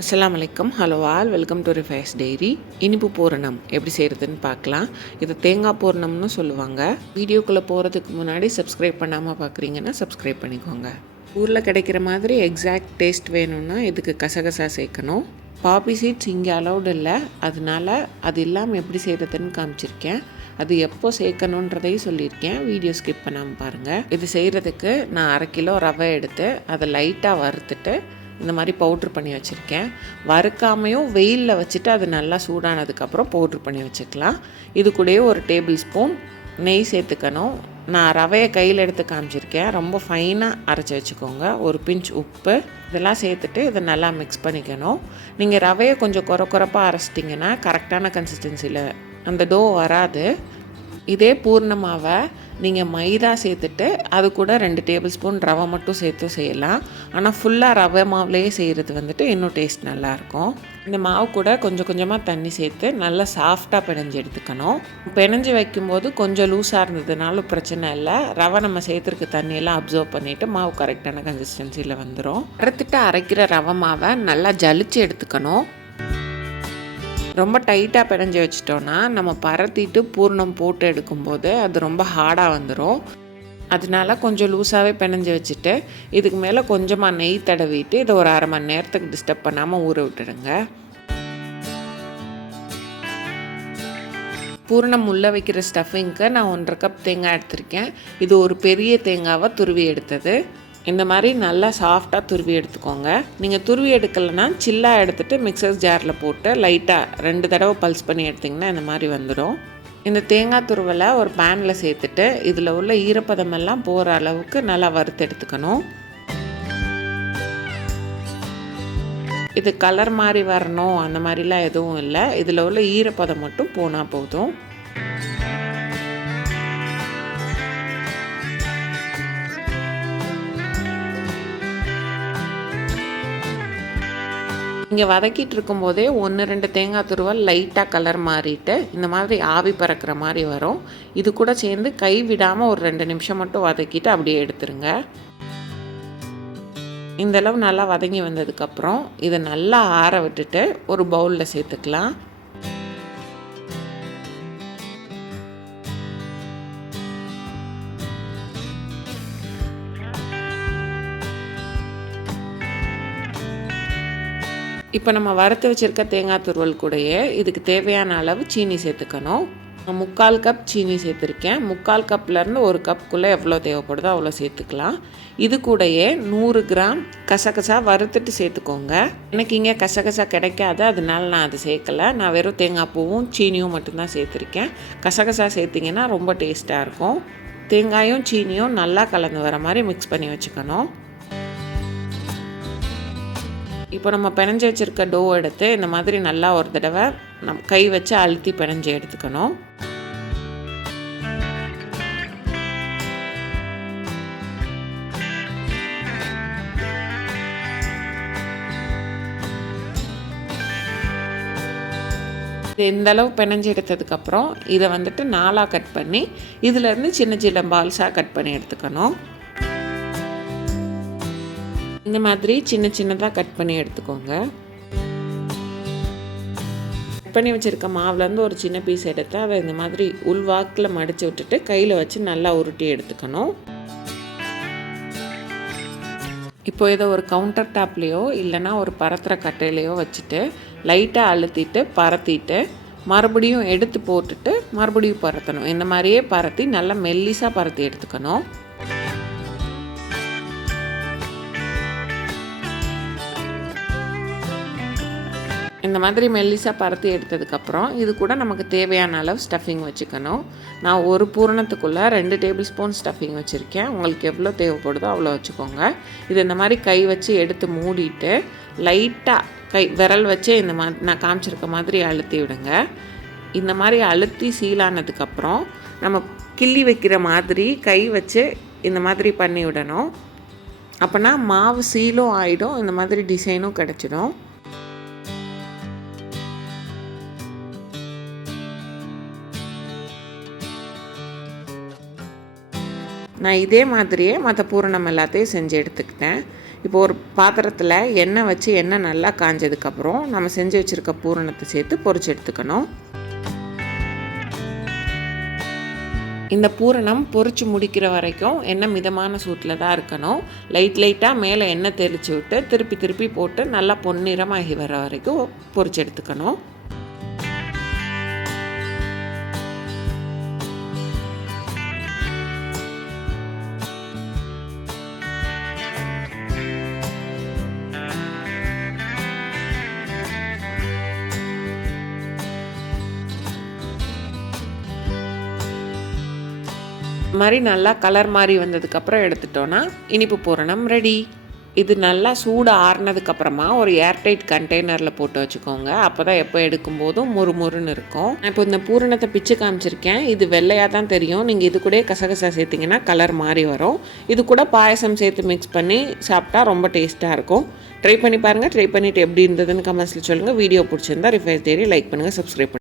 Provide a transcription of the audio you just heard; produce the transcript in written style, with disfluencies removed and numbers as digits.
அஸ்ஸலாமு அலைக்கும். Hello all, welcome to ரிஃபைஸ் டைரி. இனிப்பு பூரணம் எப்படி செய்கிறதுன்னு பார்க்கலாம். இது தேங்காய் பூரணம்னு சொல்லுவாங்க. வீடியோக்குள்ளே போகிறதுக்கு முன்னாடி சப்ஸ்கிரைப் பண்ணாமல் பார்க்குறீங்கன்னா சப்ஸ்கிரைப் பண்ணிக்கோங்க. ஊரில் கிடைக்கிற மாதிரி எக்ஸாக்ட் டேஸ்ட் வேணும்னா இதுக்கு கசகசா சேர்க்கணும். பாப்பி சீட்ஸ் இங்கே அலௌடு இல்லை, அதனால அது இல்லாமல் எப்படி செய்கிறதுன்னு காமிச்சிருக்கேன். அது எப்போ சேர்க்கணுன்றதையும் சொல்லியிருக்கேன். வீடியோ ஸ்கிப் பண்ணாமல் பாருங்கள். இது செய்கிறதுக்கு நான் 1/2 கிலோ ரவை எடுத்து அதை லைட்டாக வறுத்துட்டு இந்த மாதிரி பவுட்ரு பண்ணி வச்சுருக்கேன். வறுக்காமையும் வெயிலில் வச்சுட்டு அது நல்லா சூடானதுக்கப்புறம் பவுட்ரு பண்ணி வச்சுக்கலாம். இது கூடயே 1 டேபிள் ஸ்பூன் நெய் சேர்த்துக்கணும். நான் ரவையை கையில் எடுத்து காமிச்சிருக்கேன். ரொம்ப ஃபைனாக அரைச்சி வச்சுக்கோங்க. 1 பிஞ்ச் உப்பு இதெல்லாம் சேர்த்துட்டு இதை நல்லா மிக்ஸ் பண்ணிக்கணும். நீங்கள் ரவையை கொஞ்சம் குறப்பாக அரைச்சிட்டிங்கன்னா கரெக்டான கன்சிஸ்டன்சியில் அந்த டோ வராது. இதே பூர்ணமாவை நீங்கள் மைதா சேர்த்துட்டு அது கூட 2 டேபிள் ஸ்பூன் ரவை மட்டும் சேர்த்து செய்யலாம். ஆனால் ஃபுல்லாக ரவை மாவுலேயே செய்கிறது வந்துட்டு இன்னும் டேஸ்ட் நல்லாயிருக்கும். இந்த மாவு கூட கொஞ்சம் கொஞ்சமாக தண்ணி சேர்த்து நல்லா சாஃப்டாக பிணைஞ்சு எடுத்துக்கணும். பிணைஞ்சு வைக்கும்போது கொஞ்சம் லூஸாக இருந்ததுனாலும் பிரச்சனை இல்லை. ரவை நம்ம சேர்த்துருக்க தண்ணியெல்லாம் அப்சர்வ் பண்ணிவிட்டு மாவு கரெக்டான கன்சிஸ்டன்சியில் வந்துடும். வறுத்துட்டு அரைக்கிற ரவை மாவை நல்லா ஜலிச்சு எடுத்துக்கணும். ரொம்ப டைட்டாக பிணைஞ்சி வச்சிட்டோன்னா நம்ம பரத்திட்டு பூர்ணம் போட்டு எடுக்கும்போது அது ரொம்ப ஹார்டாக வந்துடும். அதனால கொஞ்சம் லூஸாகவே பிணைஞ்சி வச்சுட்டு இதுக்கு மேலே கொஞ்சமாக நெய் தடவிட்டு இதை ஒரு 1/2 மணி நேரத்துக்கு டிஸ்டர்ப் பண்ணாமல் ஊற விட்டுடுங்க. பூரணம் உள்ள வைக்கிற ஸ்டஃபிங்க்கு நான் 1/2 கப் தேங்காய் எடுத்திருக்கேன். இது ஒரு பெரிய தேங்காவை துருவி எடுத்தது. இந்த மாதிரி நல்லா சாஃப்டாக துருவி எடுத்துக்கோங்க. நீங்கள் துருவி எடுக்கலைன்னா சில்லாக எடுத்துகிட்டு மிக்சர் ஜாரில் போட்டு லைட்டாக 2 தடவை பல்ஸ் பண்ணி எடுத்திங்கன்னா இந்த மாதிரி வந்துடும். இந்த தேங்காய் துருவலை ஒரு பேனில் சேர்த்துட்டு இதில் உள்ள ஈரப்பதமெல்லாம் போகிற அளவுக்கு நல்லா வறுத்து எடுத்துக்கணும். இது கலர் மாதிரி வரணும் அந்த மாதிரிலாம் எதுவும் இல்லை. இதில் உள்ள ஈரப்பதம் மட்டும் போனால் போதும். இங்கே வதக்கிட்டு இருக்கும்போதே 1-2 தேங்காய் துருவல் லைட்டாக கலர் மாறிட்டு இந்த மாதிரி ஆவி பறக்கிற மாதிரி வரும். இது கூட சேர்ந்து கை விடாமல் ஒரு 2 நிமிஷம் மட்டும் வதக்கிட்டு அப்படியே எடுத்துருங்க. இந்தளவு நல்லா வதங்கி வந்ததுக்கப்புறம் இதை நல்லா ஆற விட்டுட்டு ஒரு பவுலில் சேர்த்துக்கலாம். இப்போ நம்ம வறுத்து வச்சுருக்க தேங்காய் துருவல் கூடயே இதுக்கு தேவையான அளவு சீனி சேர்த்துக்கணும். 3/4 கப் சீனி சேர்த்துருக்கேன். 3/4 கப்லேருந்து 1 கப்புக்குள்ளே எவ்வளோ தேவைப்படுதோ அவ்வளோ சேர்த்துக்கலாம். இது கூடயே 100 கிராம் கசகசா வறுத்துட்டு சேர்த்துக்கோங்க. எனக்கு இங்கே கசகசா கிடைக்காது, அதனால நான் அது சேர்க்கலை. நான் வெறும் தேங்காய் பூவும் சீனியும் மட்டும்தான் சேர்த்துருக்கேன். கசகசா சேர்த்திங்கன்னா ரொம்ப டேஸ்ட்டாக இருக்கும். தேங்காயும் சீனியும் நல்லா கலந்து வர மாதிரி மிக்ஸ் பண்ணி வச்சுக்கணும். இப்போ நம்ம பிணைஞ்சி வச்சுருக்க டோ எடுத்து இந்த மாதிரி நல்லா ஒரு தடவை கை வச்சு அழுத்தி பிணைஞ்சி எடுத்துக்கணும். இந்த அளவு பிணைஞ்சி எடுத்ததுக்கப்புறம் இதை வந்துட்டு 4ஆக கட் பண்ணி இதிலேருந்து சின்ன சின்ன பால்ஸாக கட் பண்ணி எடுத்துக்கணும். இந்த மாதிரி சின்ன சின்னதாக கட் பண்ணி எடுத்துக்கோங்க. கட் பண்ணி வச்சுருக்க மாவுலேருந்து ஒரு சின்ன பீஸ் எடுத்து அதை இந்த மாதிரி உள்வாக்கில் மடித்து விட்டுட்டு கையில் வச்சு நல்லா உருட்டி எடுத்துக்கணும். இப்போ இதை ஒரு கவுண்டர் டாப்லேயோ இல்லைனா ஒரு பரத்துற கட்டையிலையோ வச்சுட்டு லைட்டாக அழுத்திட்டு பரத்திட்டு மறுபடியும் எடுத்து போட்டுட்டு மறுபடியும் பரத்தணும். இந்த மாதிரியே பரத்தி நல்லா மெல்லிசாக பரத்தி எடுத்துக்கணும். இந்த மாதிரி மெல்லிசாக பரத்தி எடுத்ததுக்கப்புறம் இது கூட நமக்கு தேவையான அளவு ஸ்டஃபிங் வச்சுக்கணும். நான் ஒரு பூரணத்துக்குள்ளே 2 டேபிள் ஸ்பூன் ஸ்டஃபிங் வச்சுருக்கேன். உங்களுக்கு எவ்வளோ தேவைப்படுதோ அவ்வளோ வச்சுக்கோங்க. இது இந்த மாதிரி கை வச்சு எடுத்து மூடிட்டு லைட்டாக விரல் வச்சு இந்த மாதிரி நான் காமிச்சிருக்க மாதிரி அழுத்தி விடுங்க. இந்த மாதிரி அழுத்தி சீலானதுக்கப்புறம் நம்ம கிள்ளி வைக்கிற மாதிரி கை வச்சு இந்த மாதிரி பண்ணி விடணும். அப்போனா மாவு சீலும் ஆகிடும், இந்த மாதிரி டிசைனும் கிடச்சிடும். நான் இதே மாதிரியே மற்ற பூரணம் எல்லாத்தையும் செஞ்சு எடுத்துக்கிட்டேன். இப்போ ஒரு பாத்திரத்தில் எண்ணெய் வச்சு எண்ணெய் நல்லா காஞ்சதுக்கப்புறம் நம்ம செஞ்சு வச்சுருக்க பூரணத்தை சேர்த்து பொரிச்சு எடுத்துக்கணும். இந்த பூரணம் பொரிச்சு முடிக்கிற வரைக்கும் எண்ணெய் மிதமான சூட்டில் தான் இருக்கணும். லைட்டாக மேலே எண்ணெய் தெளித்து விட்டு திருப்பி போட்டு நல்லா பொன்னிறமாகி வர வரைக்கும் பொரிச்சு எடுத்துக்கணும். மாதிரி நல்லா கலர் மாதிரி வந்ததுக்கப்புறம் எடுத்துட்டோன்னா இனிப்பு பூரணம் ரெடி. இது நல்லா சூடு ஆறுனதுக்கப்புறமா ஒரு ஏர்டைட் கண்டெய்னரில் போட்டு வச்சுக்கோங்க. அப்போ தான் எப்போ எடுக்கும்போதும் முறுமுறுன்னு இருக்கும். நான் இப்போ இந்த பூரணத்தை பிச்சு காமிச்சிருக்கேன். இது வெள்ளையாக தான் தெரியும். நீங்கள் இது கூட கசகசா சேர்த்திங்கன்னா கலர் மாறி வரும். இது கூட பாயசம் சேர்த்து மிக்ஸ் பண்ணி சாப்பிட்டா ரொம்ப டேஸ்ட்டாக இருக்கும். ட்ரை பண்ணி பாருங்கள். ட்ரை பண்ணிவிட்டு எப்படி இருந்ததுன்னு கமெண்ட்ஸில் சொல்லுங்கள். வீடியோ பிடிச்சிருந்தா ரிஃபைஸ் டைரி லைக் பண்ணுங்கள், சப்ஸ்கிரைப் பண்ணுங்கள்.